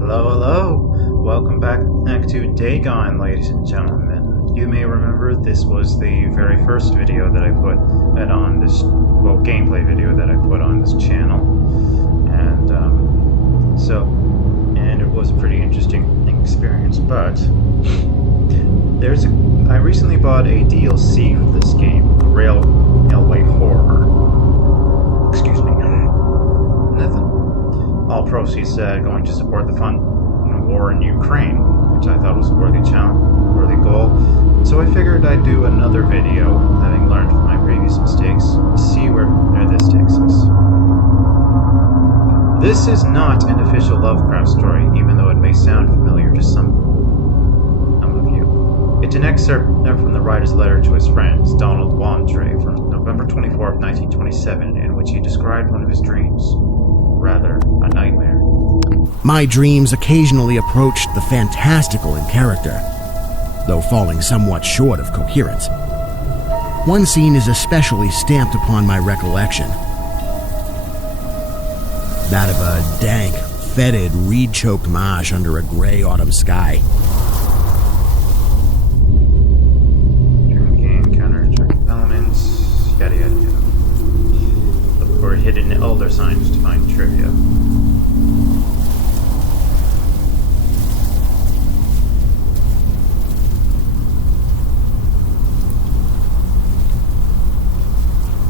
Hello, hello! Welcome back to Dagon, ladies and gentlemen. You may remember this was the very first video that I put on this, gameplay video that I put on this channel. And it was a pretty interesting experience, but I recently bought a DLC for this game, Railway Horror. Excuse me. Nothing. All proceeds going to support the war in Ukraine, which I thought was a worthy goal. So I figured I'd do another video, having learned from my previous mistakes, to see where this takes us. This is not an official Lovecraft story, even though it may sound familiar to some of you. It's an excerpt from the writer's letter to his friends, Donald Wandre, from November 24th, 1927, in which he described one of his dreams. Rather, a nightmare. My dreams occasionally approached the fantastical in character, though falling somewhat short of coherence. One scene is especially stamped upon my recollection. That of a dank, fetid, reed-choked marsh under a gray autumn sky. Dream game, counter-interactive elements, yada yada yada. Look for hidden elder signs to find trivia.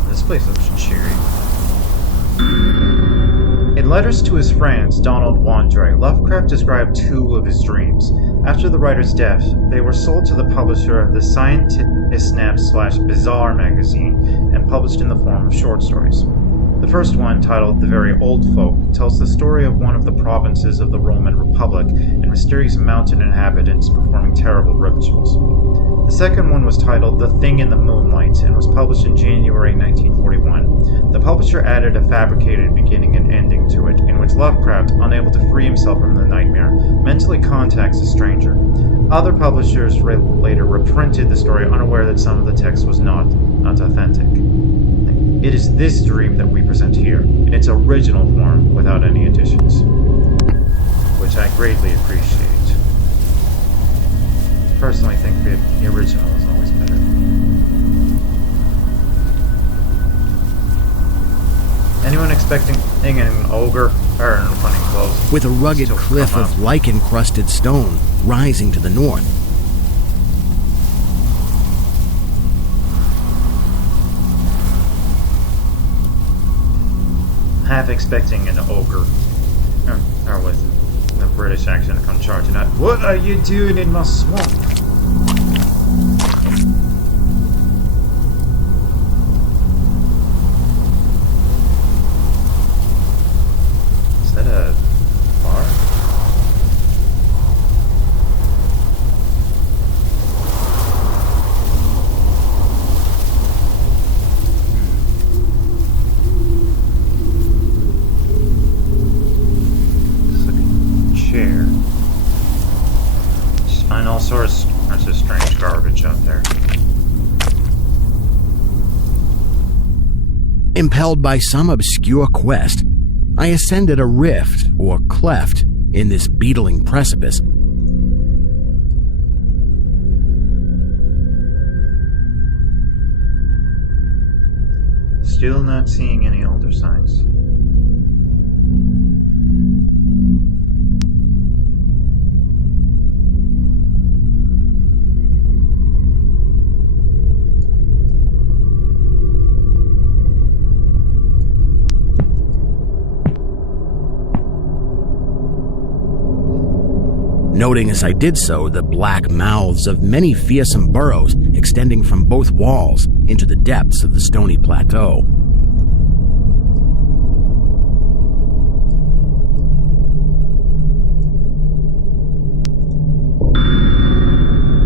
This place looks cheery. In letters to his friends, Donald Wandre, Lovecraft described two of his dreams. After the writer's death, they were sold to the publisher of the Scientist/Bizarre magazine and published in the form of short stories. The first one, titled The Very Old Folk, tells the story of one of the provinces of the Roman Republic and mysterious mountain inhabitants performing terrible rituals. The second one was titled The Thing in the Moonlight and was published in January 1941. The publisher added a fabricated beginning and ending to it, in which Lovecraft, unable to free himself from the nightmare, mentally contacts a stranger. Other publishers later reprinted the story, unaware that some of the text was not authentic. It is this dream that we present here, in its original form, without any additions, which I greatly appreciate. Personally, I think the original is always better. Anyone expecting an ogre or in funny clothes? With a rugged cliff of lichen-crusted stone rising to the north. Half expecting an ogre, or with the British accent to come charging out. What are you doing in my swamp? Is that a bar? All sorts of strange garbage out there. Impelled by some obscure quest, I ascended a rift, or cleft, in this beetling precipice. Still not seeing any older signs. Noting as I did so the black mouths of many fearsome burrows extending from both walls into the depths of the stony plateau.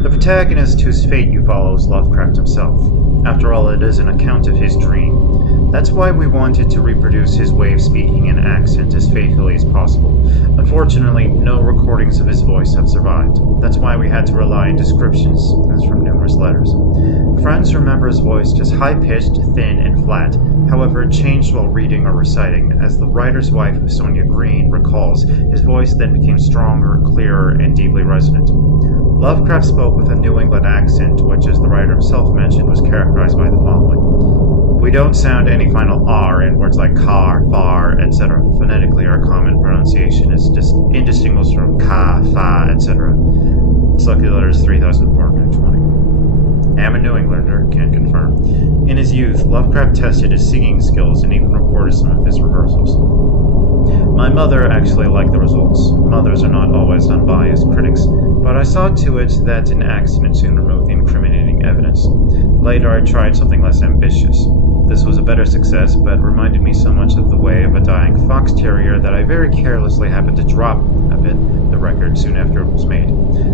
The protagonist whose fate you follow is Lovecraft himself. After all, it is an account of his dream. That's why we wanted to reproduce his way of speaking and accent as faithfully as possible. Unfortunately, Unfortunately, no recordings of his voice have survived. That's why we had to rely on descriptions from numerous letters. Friends remember his voice just high-pitched, thin, and flat. However, it changed while reading or reciting. As the writer's wife, Sonia Green, recalls, his voice then became stronger, clearer, and deeply resonant. Lovecraft spoke with a New England accent, which, as the writer himself mentioned, was characterized by the following. We don't sound any final R in words like car, far, etc. Phonetically, our common pronunciation is indistinguishable from ka, fa, etc. Lucky letters 3420. I am a New Englander, can confirm. In his youth, Lovecraft tested his singing skills and even recorded some of his rehearsals. My mother actually liked the results. Mothers are not always unbiased critics, but I saw to it that an accident soon removed the incriminating evidence. Later, I tried something less ambitious. This was a better success, but reminded me so much of the way of a dying fox terrier that I very carelessly happened to drop the record soon after it was made.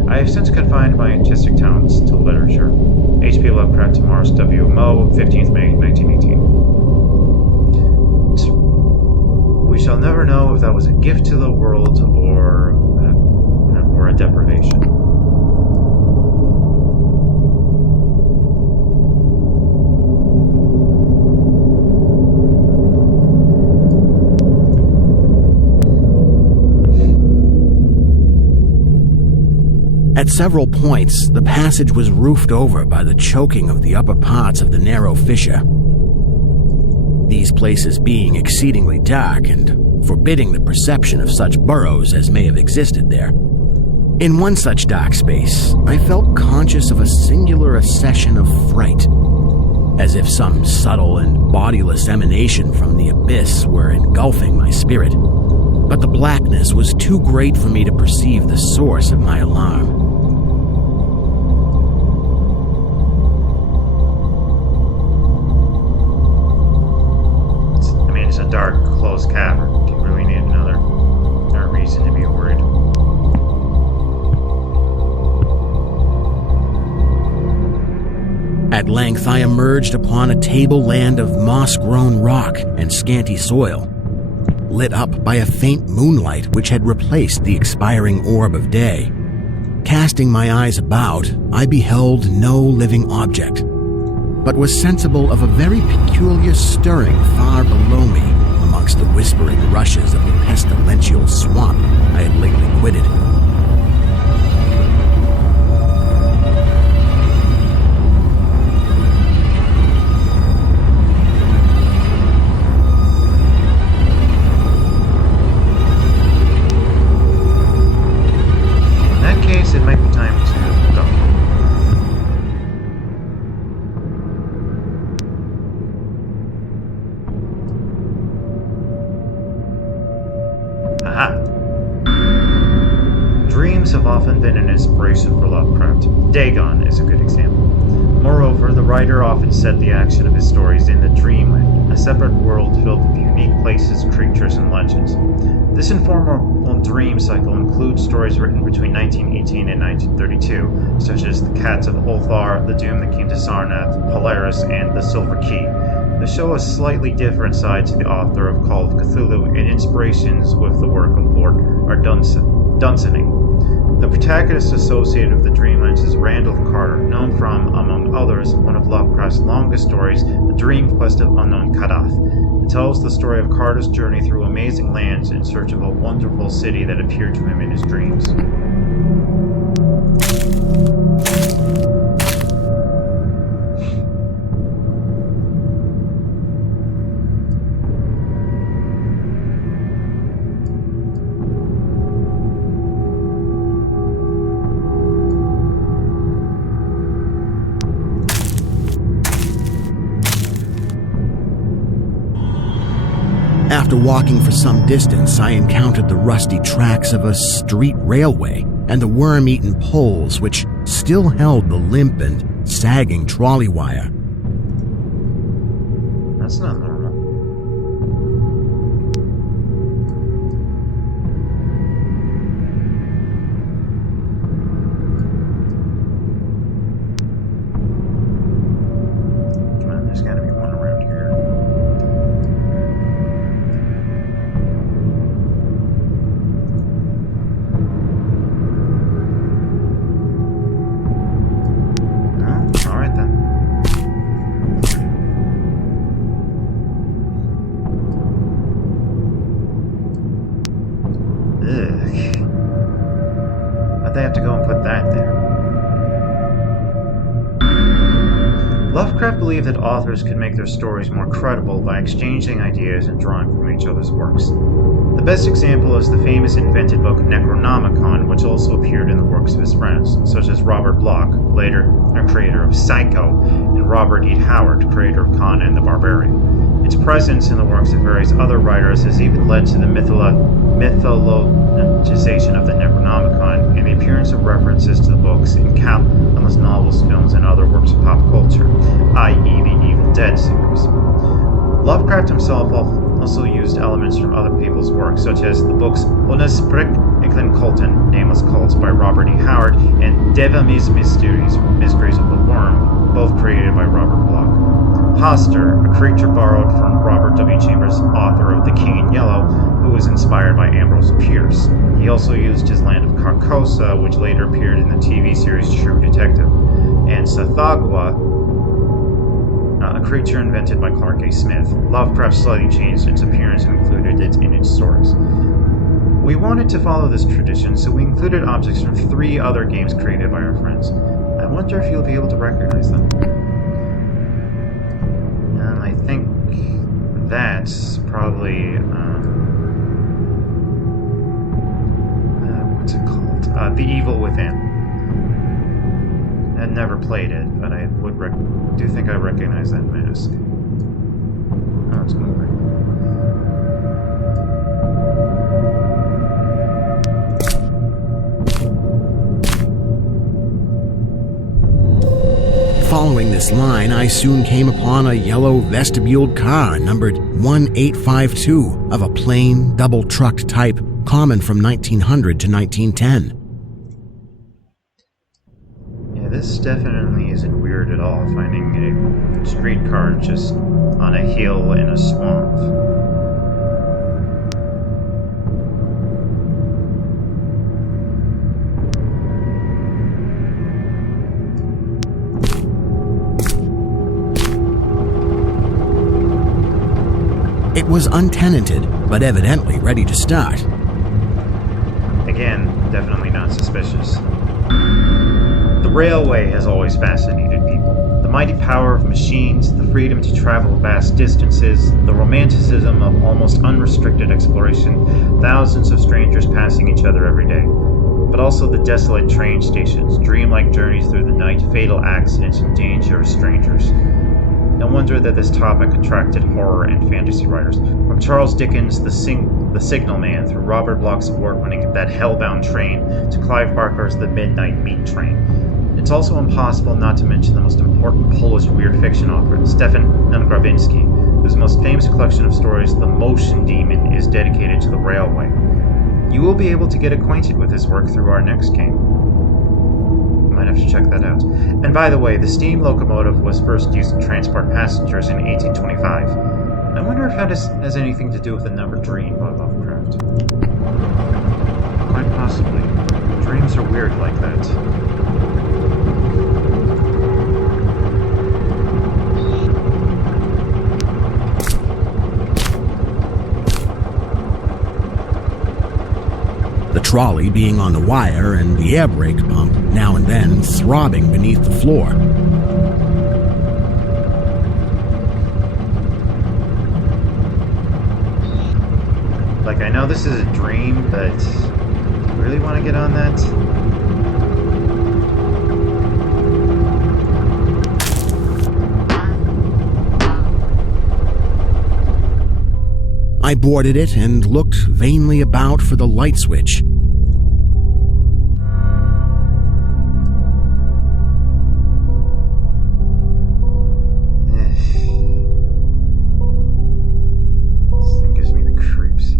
I have since confined my artistic talents to literature. HP Lovecraft to Morris W. Moe, 15th May, 1918. We shall never know if that was a gift to the world or a deprivation. At several points, the passage was roofed over by the choking of the upper parts of the narrow fissure. These places being exceedingly dark and forbidding the perception of such burrows as may have existed there. In one such dark space, I felt conscious of a singular accession of fright, as if some subtle and bodiless emanation from the abyss were engulfing my spirit. But the blackness was too great for me to perceive the source of my alarm. It's a dark, closed cavern. Do you really need another reason to be worried? At length, I emerged upon a tableland of moss-grown rock and scanty soil, lit up by a faint moonlight which had replaced the expiring orb of day. Casting my eyes about, I beheld no living object, but was sensible of a very peculiar stirring far below me amongst the whispering rushes of the pestilential swamp I had lately quitted. It might be time to go. Aha! Dreams have often been an inspiration for Lovecraft. Dagon is a good example. Moreover, the writer often set the action of his stories in the Dreamland, a separate world filled with unique places, creatures, and legends. This informal dream cycle includes stories written between 1918 and 1932, such as The Cats of Ulthar, The Doom That Came to Sarnath, Polaris, and The Silver Key. They show a slightly different side to the author of Call of Cthulhu and inspirations with the work of Lord Dunsany. The protagonist associated with the Dreamlands is Randolph Carter, known from, among others, one of Lovecraft's longest stories, The Dream Quest of Unknown Kadath. It tells the story of Carter's journey through amazing lands in search of a wonderful city that appeared to him in his dreams. After walking for some distance, I encountered the rusty tracks of a street railway and the worm-eaten poles which still held the limp and sagging trolley wire. That's not normal. Come on, there's gotta be one around here. Why'd they have to go and put that there? Lovecraft believed that authors could make their stories more credible by exchanging ideas and drawing from each other's works. The best example is the famous invented book Necronomicon, which also appeared in the works of his friends, such as Robert Bloch, later a creator of Psycho, and Robert E. Howard, creator of Conan the Barbarian. Its presence in the works of various other writers has even led to the mythologization of the Necronomicon and the appearance of references to the books in countless novels, films, and other works of pop culture, i.e. the Evil Dead series. Lovecraft himself also used elements from other people's works, such as the books Onnesprick and Colton, Nameless Cults by Robert E. Howard, and Devamis Mysteries of the Worm, both created by Robert Bloch. Hoster, a creature borrowed from Robert W. Chambers, author of The King in Yellow, who was inspired by Ambrose Pierce. He also used his land of Carcosa, which later appeared in the TV series True Detective, and Sathagwa, a creature invented by Clark A. Smith. Lovecraft slightly changed its appearance and included it in its stories. We wanted to follow this tradition, so we included objects from 3 other games created by our friends. I wonder if you'll be able to recognize them. I think that's probably, what's it called? The Evil Within. I'd never played it, but I do think I recognize that mask. Oh, it's moving. Following this line, I soon came upon a yellow vestibuled car numbered 1852 of a plain, double-trucked type, common from 1900 to 1910. Yeah, this definitely isn't weird at all, finding a streetcar just on a hill in a swamp. It was untenanted, but evidently ready to start. Again, definitely not suspicious. The railway has always fascinated people. The mighty power of machines, the freedom to travel vast distances, the romanticism of almost unrestricted exploration, thousands of strangers passing each other every day. But also the desolate train stations, dreamlike journeys through the night, fatal accidents, and dangerous strangers. No wonder that this topic attracted horror and fantasy writers, from Charles Dickens' The Signal Man through Robert Bloch's award-winning That Hellbound Train to Clive Barker's The Midnight Meat Train. It's also impossible not to mention the most important Polish weird fiction author, Stefan Grabinski, whose most famous collection of stories, The Motion Demon, is dedicated to the railway. You will be able to get acquainted with his work through our next game. Might have to check that out. And by the way, the steam locomotive was first used to transport passengers in 1825. I wonder if that has anything to do with the number Dream by Lovecraft. Quite possibly. Dreams are weird like that. The trolley being on the wire and the air brake pump now and then throbbing beneath the floor. Like, I know this is a dream, but do you really want to get on that? I boarded it and looked vainly about for the light switch. This thing gives me the creeps.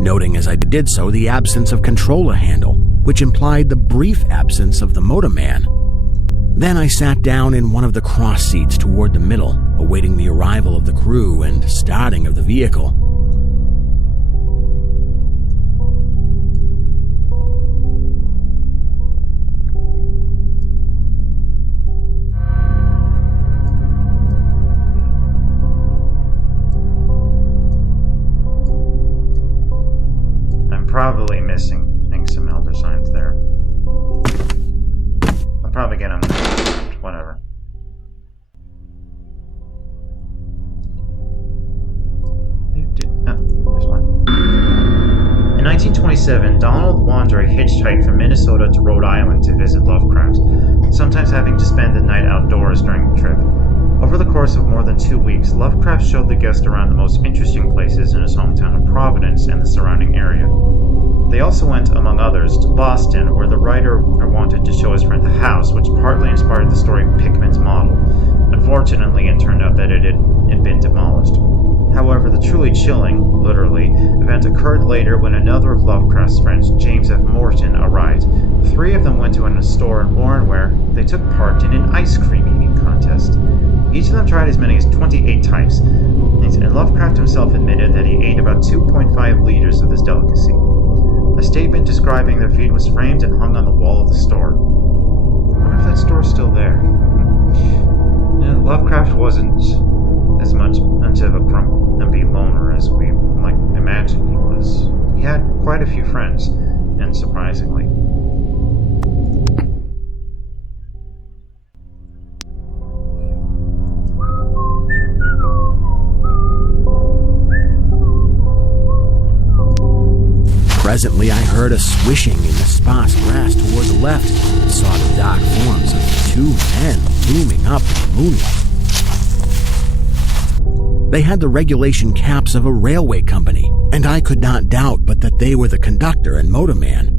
Noting as I did so the absence of controller handle, which implied the brief absence of the motorman. Then I sat down in one of the cross seats toward the middle, awaiting the arrival of the crew and starting of the vehicle. probably missing some elder signs there. I'll probably get them. Whatever. There's one. In 1927, Donald Wandrei hitchhiked from Minnesota to Rhode Island to visit Lovecraft, sometimes having to spend the night outdoors during the trip. Over the course of more than 2 weeks, Lovecraft showed the guest around the most interesting places in his hometown of Providence and the surrounding area. They also went, among others, to Boston, where the writer wanted to show his friend the house, which partly inspired the story Pickman's Model. Unfortunately, it turned out that it had been demolished. However, the truly chilling, literally, event occurred later when another of Lovecraft's friends, James F. Morton, arrived. The three of them went to a store in Warren where they took part in an ice cream eating contest. Each of them tried as many as 28 types, and Lovecraft himself admitted that he ate about 2.5 liters of this delicacy. A statement describing their feat was framed and hung on the wall of the store. I wonder if that store's still there. Yeah, Lovecraft wasn't as much of a grumpy loner as we might imagine he was. He had quite a few friends, and surprisingly. Presently, I heard a swishing in the sparse grass toward the left and saw the dark forms of 2 men looming up in the moonlight. They had the regulation caps of a railway company, and I could not doubt but that they were the conductor and motorman.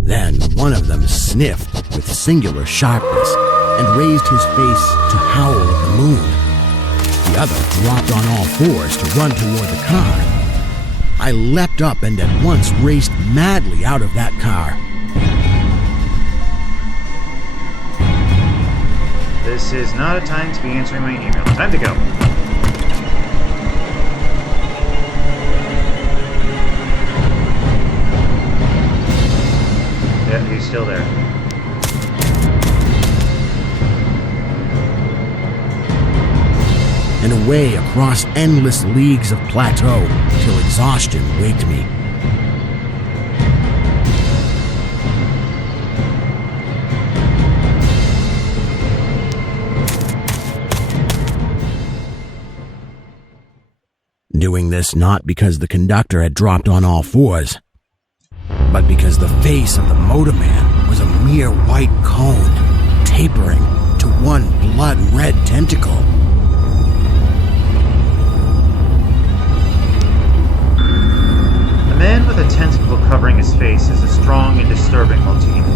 Then one of them sniffed with singular sharpness and raised his face to howl at the moon. The other dropped on all fours to run toward the car. I leapt up and at once raced madly out of that car. This is not a time to be answering my email. Time to go. Yeah, he's still there. And away across endless leagues of plateau till exhaustion waked me. Doing this not because the conductor had dropped on all fours, but because the face of the motorman was a mere white cone, tapering to one blood-red tentacle. A man with a tentacle covering his face is a strong and disturbing motif.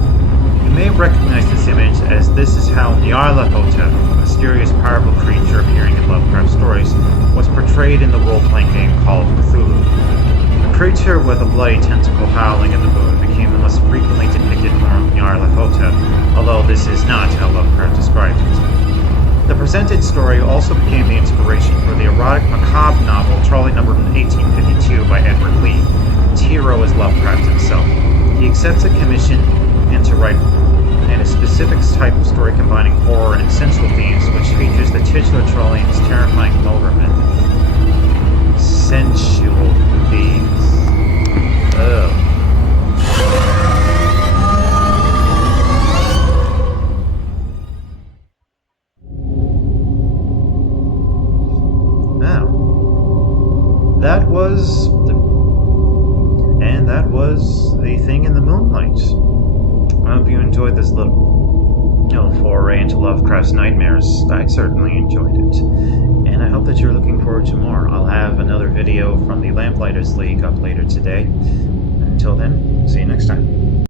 You may recognize this image as this is how Nyarlathotep, a mysterious powerful creature appearing in Lovecraft stories, was portrayed in the role-playing game Call of Cthulhu. A creature with a bloody tentacle howling at the moon became the most frequently depicted form of Nyarlathotep, although this is not how Lovecraft described it. The presented story also became the inspiration for the erotic macabre novel Charlie Number 1852 by Edward Lee. Its hero is Lovecraft himself. He accepts a commission and to write a specific type of story combining horror and sensual themes, which features the titular Trollian's terrifying motorman. Sensual themes. Ugh. That was the thing in the Moonlight. I hope you enjoyed this little foray into Lovecraft's nightmares. I certainly enjoyed it. And I hope that you're looking forward to more. I'll have another video from the Lamplighters League up later today. Until then, see you next time.